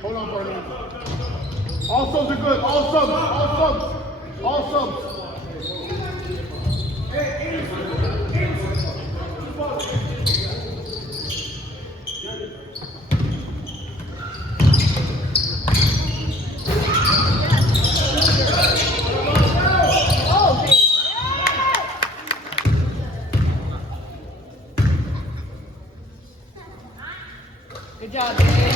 Hold on for a minute. All subs are good. All subs. All subs. All subs. Good job, Dave.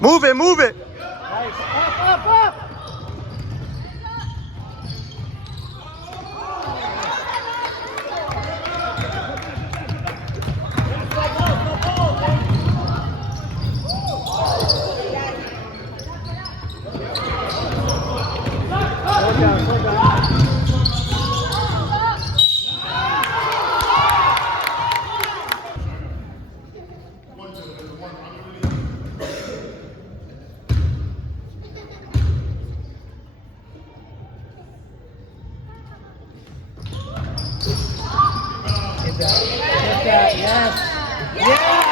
Move it, move it. Nice. Up, up. that, yes. Yeah!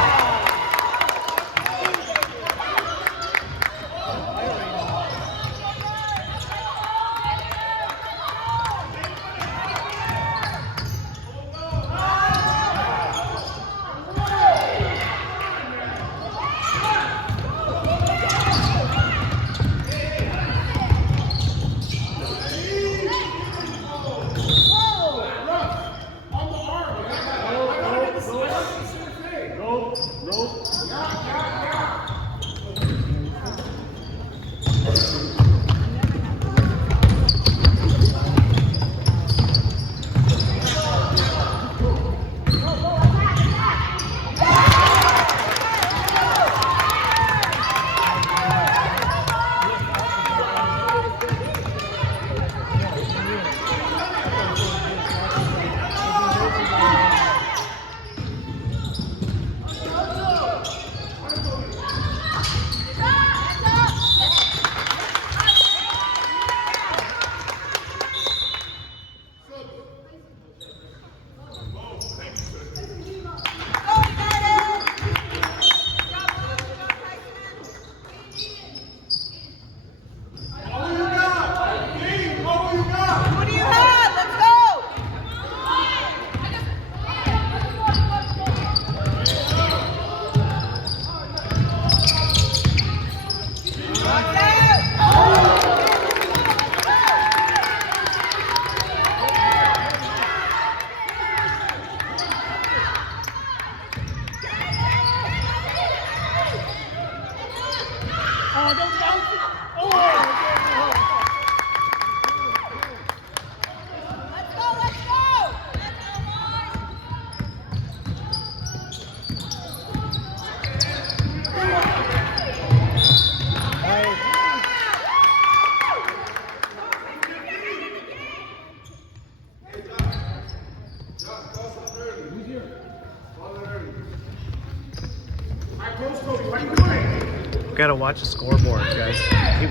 Gotta watch the scoreboard, guys.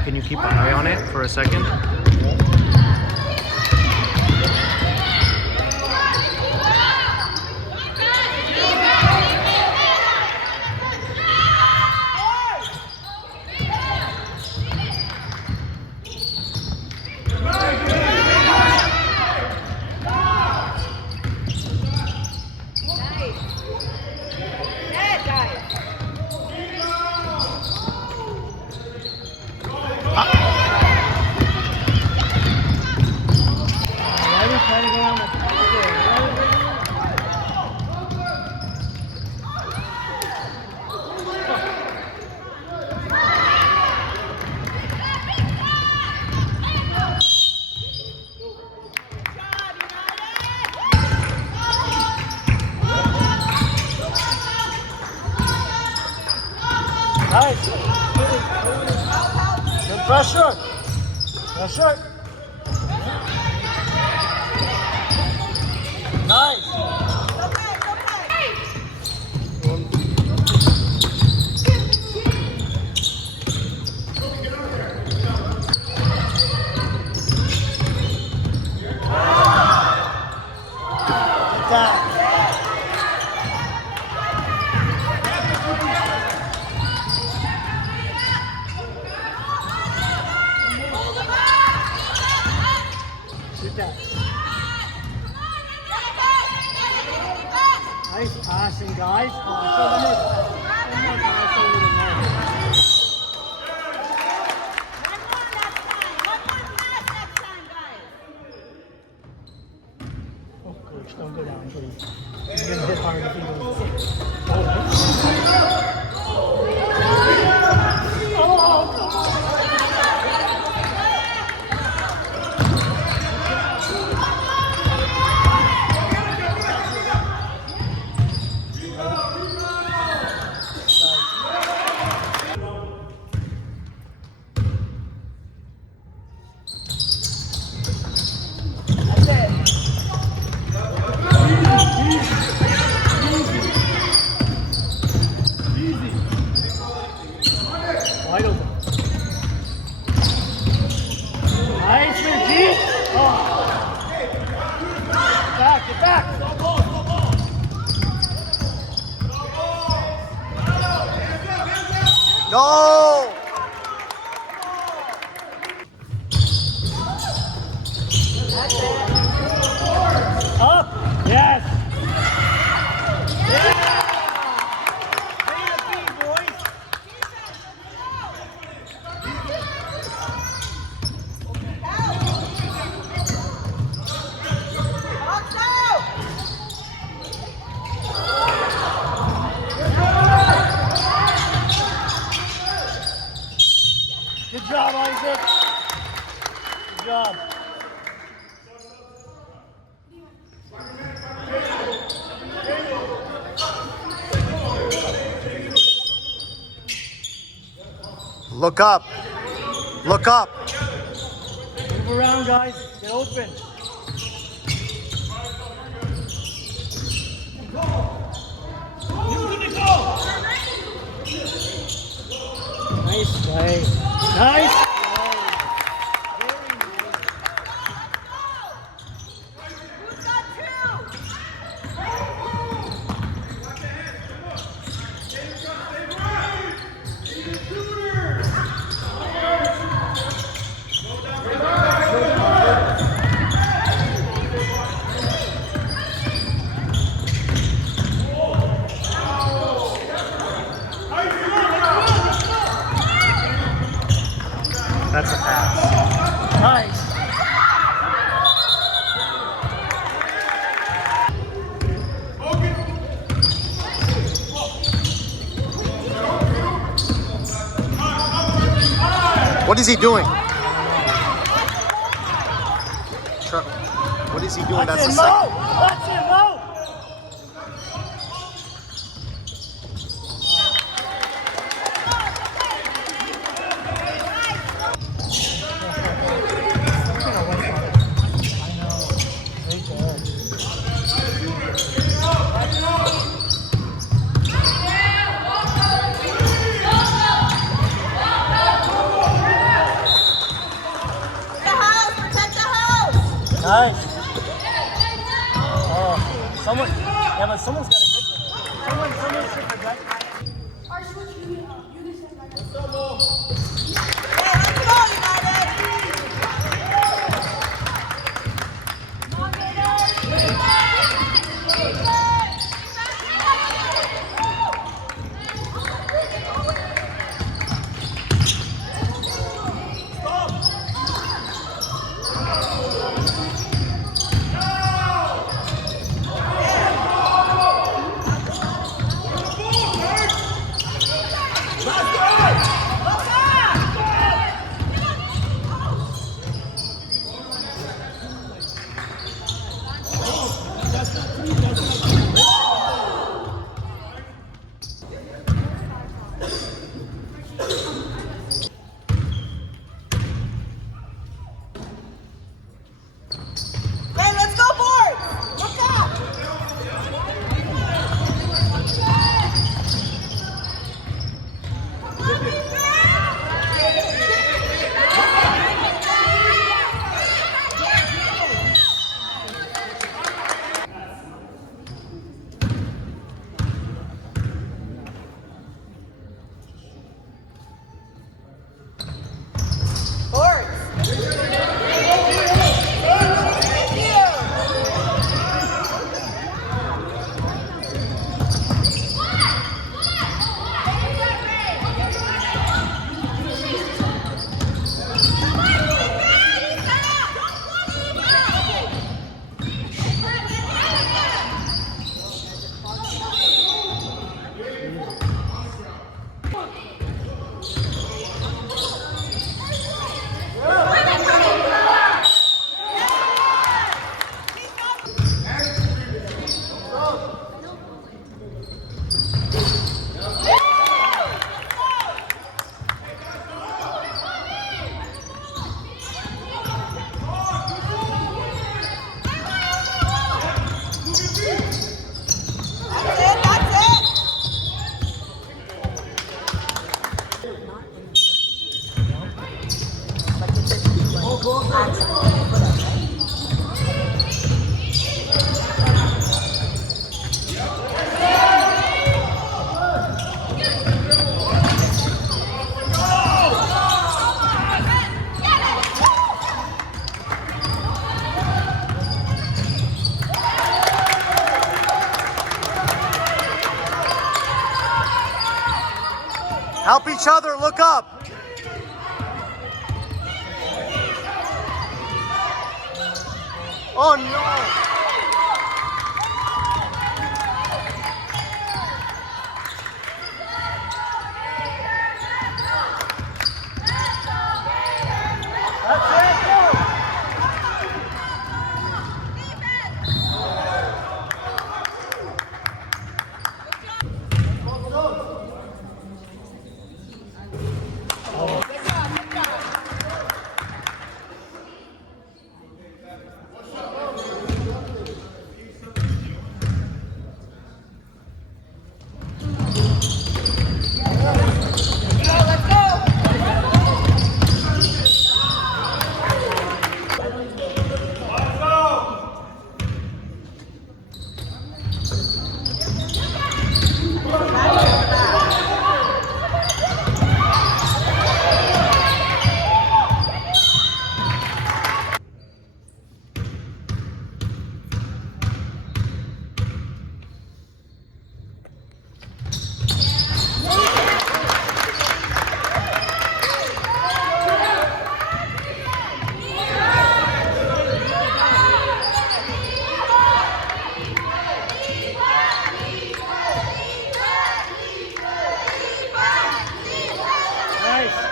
Can you keep an eye on it for a second? Nice. Good pressure. Pressure. Nice. Attack. Nice passing, guys. Oh, coach, don't go down, please. You're gonna hit hard if he goes 6. Oh, wide open. Nice, Reggie. Oh. Get back. Go! Up! Yes! Yeah! Bring the feet, boys! Good job, Isaac. Good job. Look up. Look up. Move around, guys. Get open. Nice play. Nice play. Very nice. That's a pass. Nice. What is he doing? What is he doing? That's That's the it, second. Mo. That's it, Mo. Nice. Oh, someone. Yeah, but someone's got to take it. Someone should protect. each other. Look up. Oh no.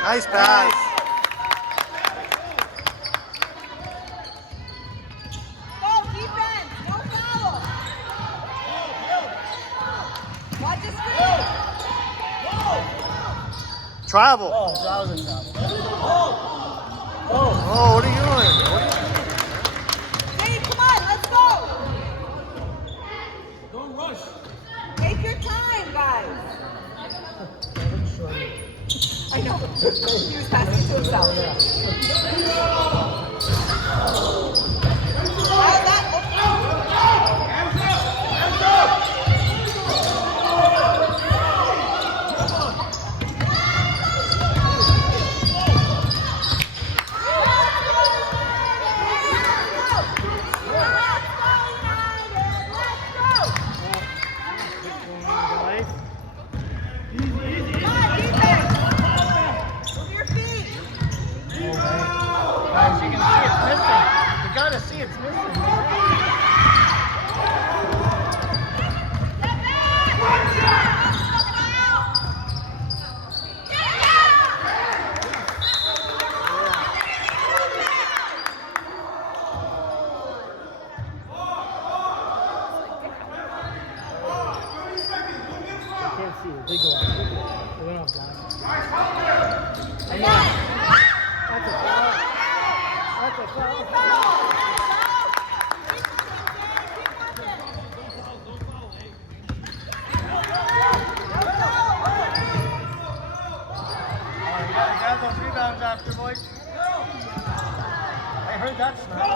Nice pass. Go defense, no foul. Watch the screen. Travel. Oh, that was a travel. Oh, what are you doing? Hey, come on, let's go. Don't rush. Take your time, guys. I know. He was passing it to himself. Guys, you can see it's missing. You gotta see it's missing. I can't see it. They go off. They went off blind. I know. That's a foul. That's a foul. You gotta grab those rebounds after, boys. I heard that snap.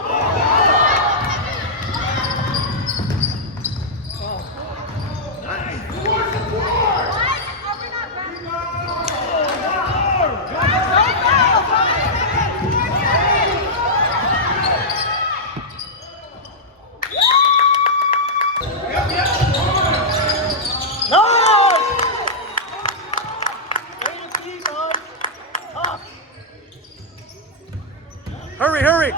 Hurry, hurry.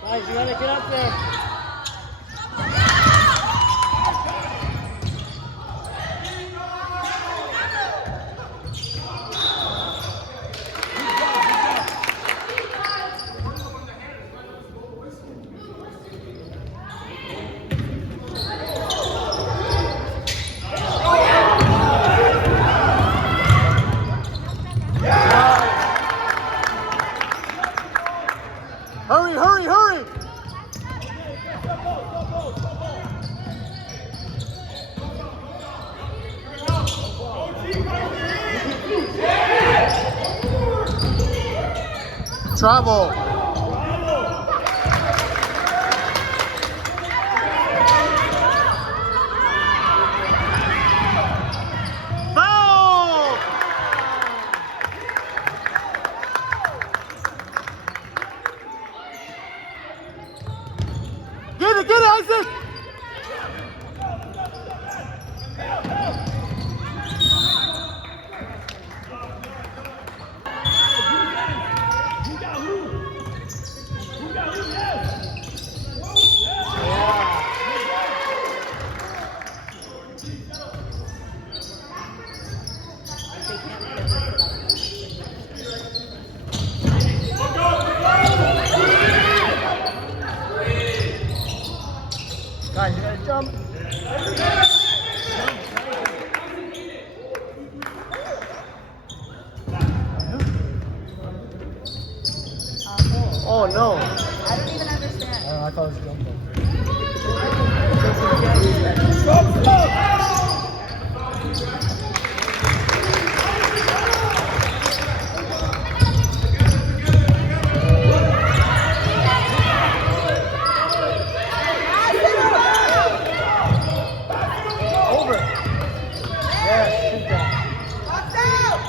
Guys, you gotta get up there. Hurry, hurry, hurry. Travel. Foul! Get it, Isaac! Oh no. I don't even understand. I thought it was jump ball. Over. Yes, shoot that. Box out!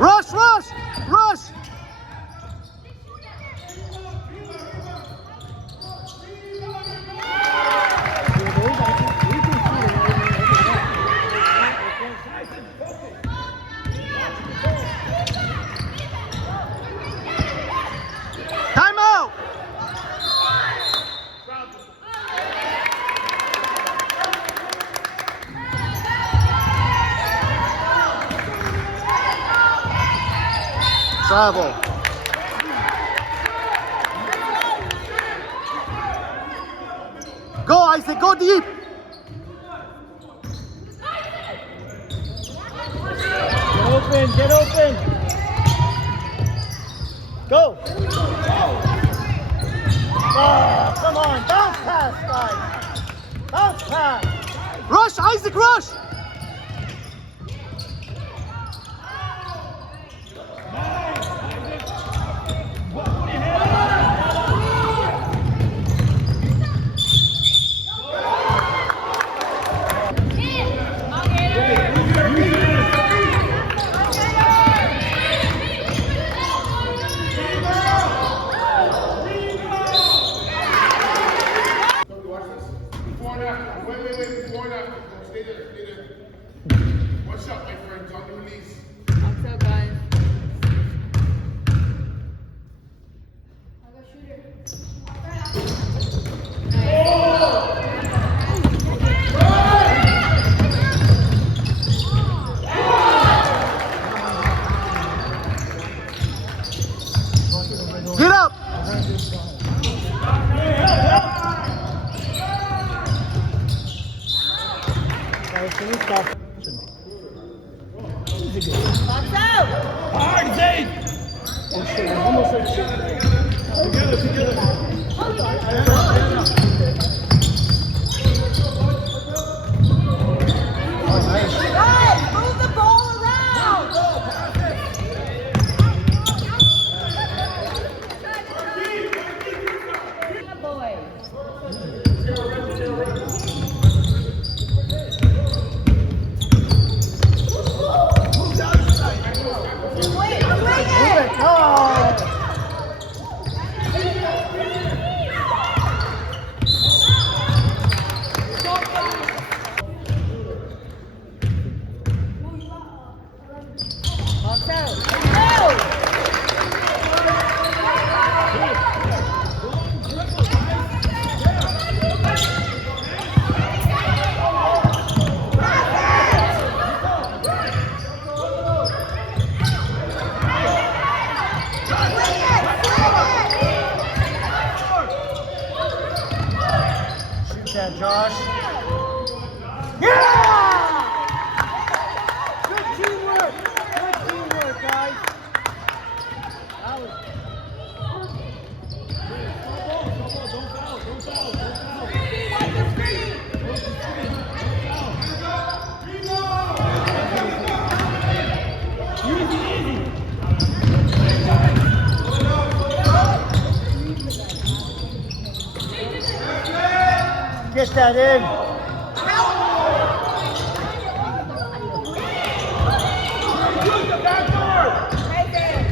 Rush, rush, rush. Timeout. Travel. Go, Isaac, go deep. Get open, get open. Go. Oh, come on, bounce pass, guys. Bounce pass. Rush, Isaac, rush. Watch this. Before and after. Wait. Before and after. Stay there. One shot, my friends, on the release. Box out, guys. Get up. Guys, can we stop? Box out! Oh shit, I almost said shit. Guys, move the ball around! Good boy. Wait, swing it! Oh! Box out. Go! Shoot that, Josh. Yeah! Good teamwork! Good teamwork, guys. That was... Get that in. Right there.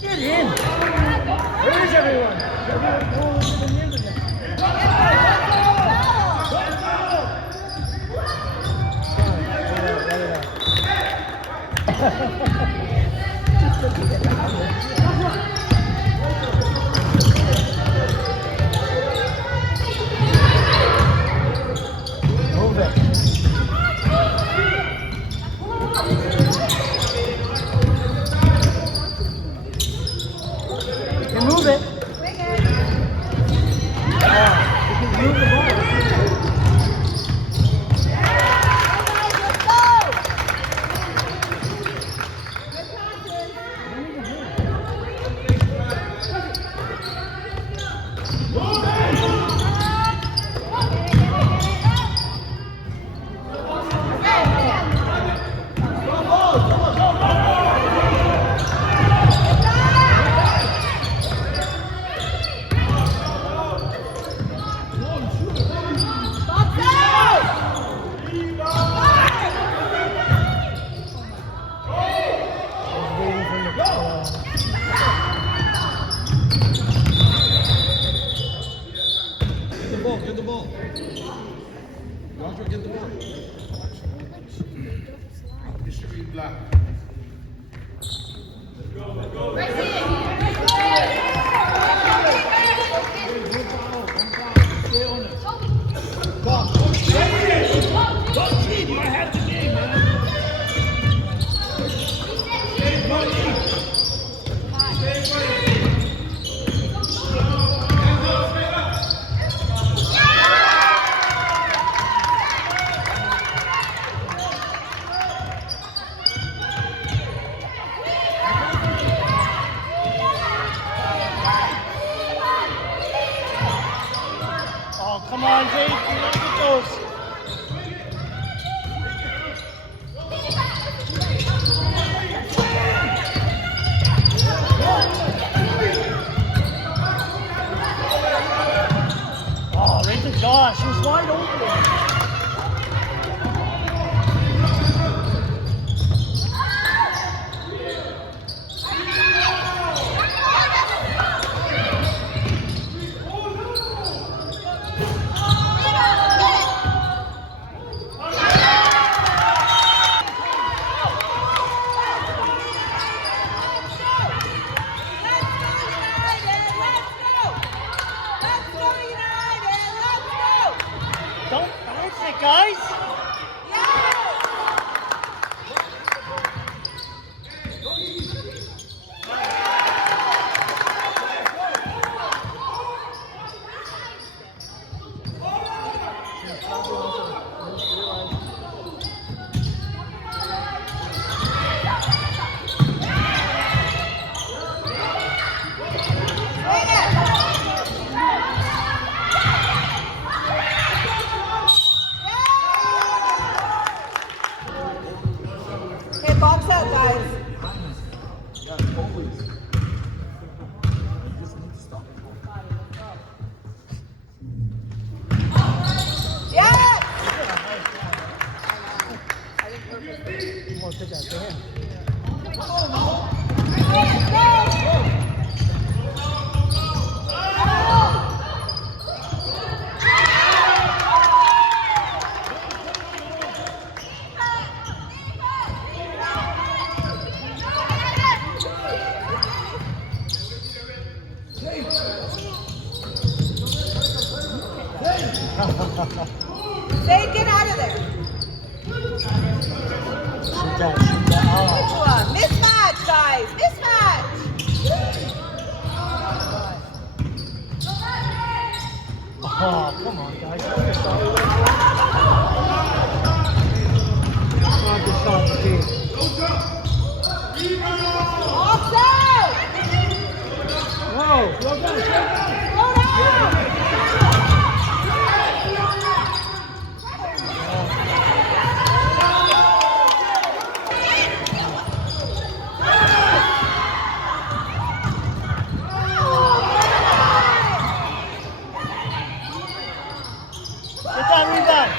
Get in. Where is everyone? Everyone going to the near the net. Move it. You can move it. Swing it. Yeah, you can move the ball. Let's go. Box out. Waiting for him to Get the ball, get the ball. Roger, get the ball. Distribute black. Oh, come on, Jake. You gotta get those. Oh, right to Josh. He was wide open. Don't bounce it, guys. Okay, box out, guys. Yes! You want to take that to him. Say, get out of there. Shoot that, shoot that. Oh. Mismatch, guys. Mismatch. Oh, come on, guys. Focus on it. Not the shot, Steve. Box out. Whoa, well done. Go down. Get that rebound.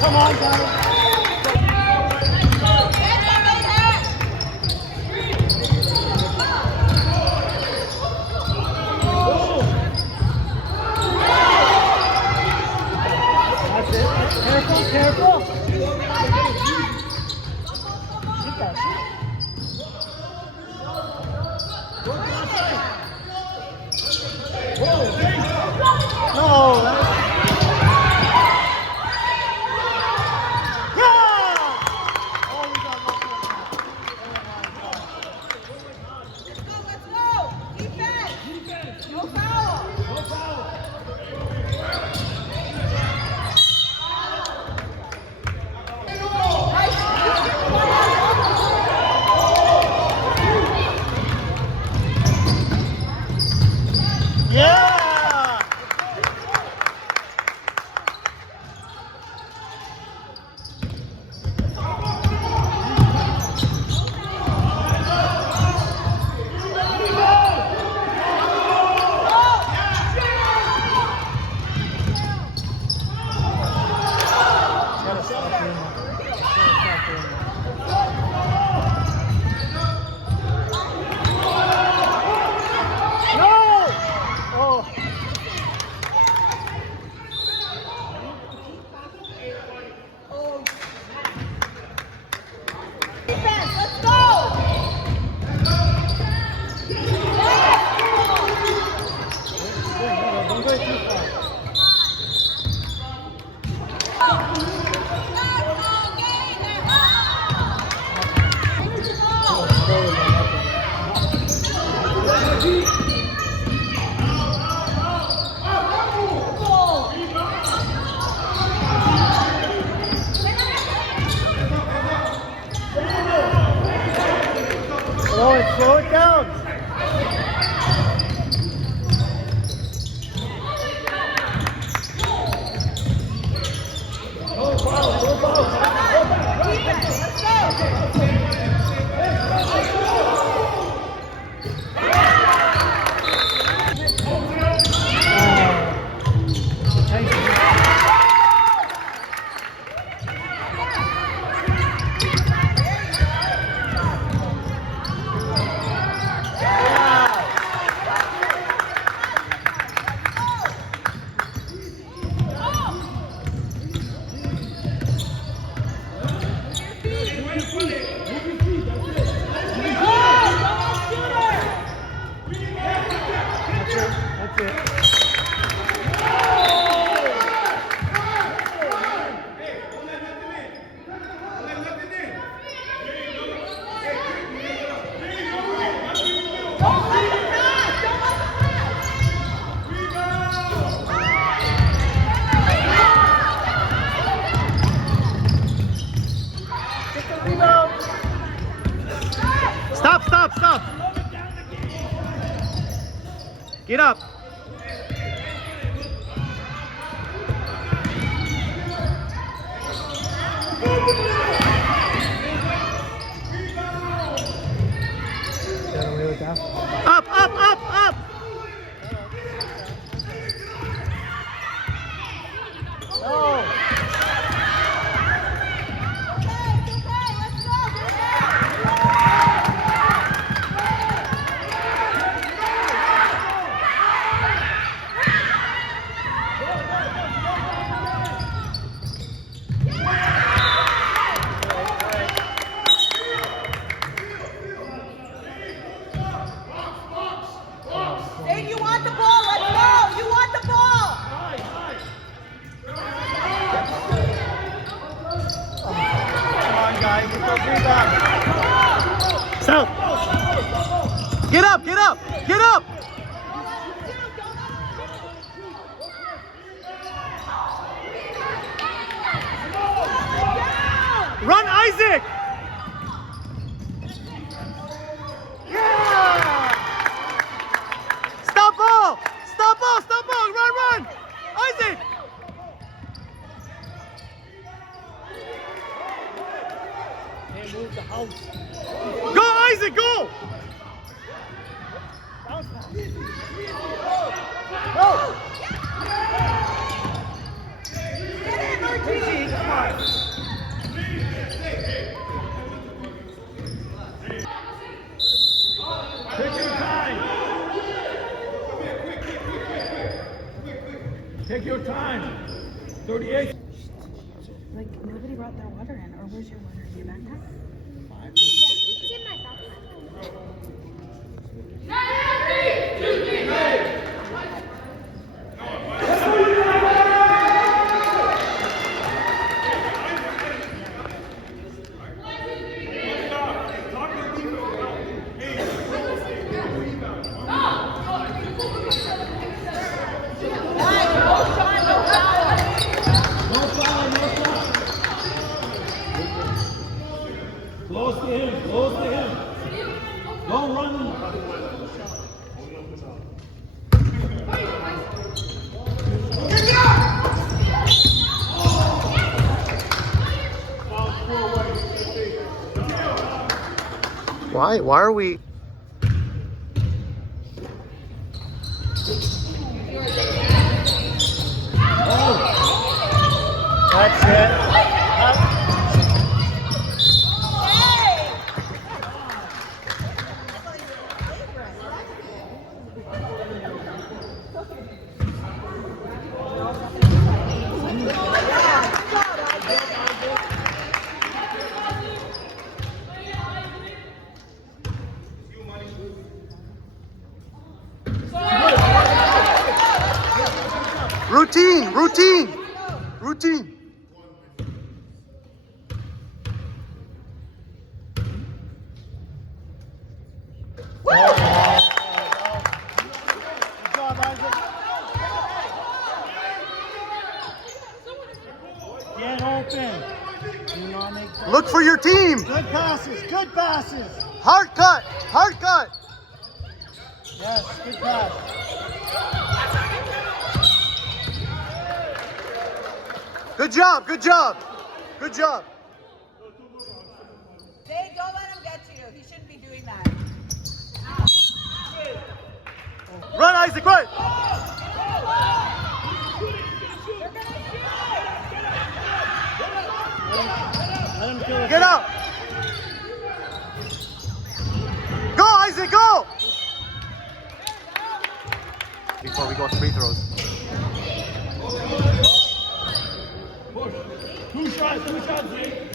Come on, guys. That's it. Careful, careful. Shoot that, shoot. No, that's... Yeah! Oh, we got lucky on that. Let's go. Defense. No foul. Yeah! Gotta stop doing that. Gotta stop doing that. No! Oh. Defense. Let's go. Don't go too far. Slow it down. That's it. Stop. Get up. Gotta reel it down. Up. No. Zane, you want the ball? Let's go. You want the ball? Come on, guys. Get those rebounds. Stop. Get up. Run, Isaac. Yeah! Stop ball. Run. Isaac. Can't move the house. Go, Isaac, go. Bounce pass. Go. Richie, come on. Take your time. Take your time. 38. Like, nobody brought their water in, or where's your water? In your backpack? It's in my backpack. Don't run. Why are we? That's it. Routine. Good job, Isaac. Get open. Do not make that. Look for your team. Good passes. Good passes. Hard cut. Yes, good pass. Good job. Good job. Zay, don't let him get to you. He shouldn't be doing that. Shoot. Run, Isaac, run. Let him kill it. Get out. Go, Isaac, go. Before we go to free throws. Two shots, Zay.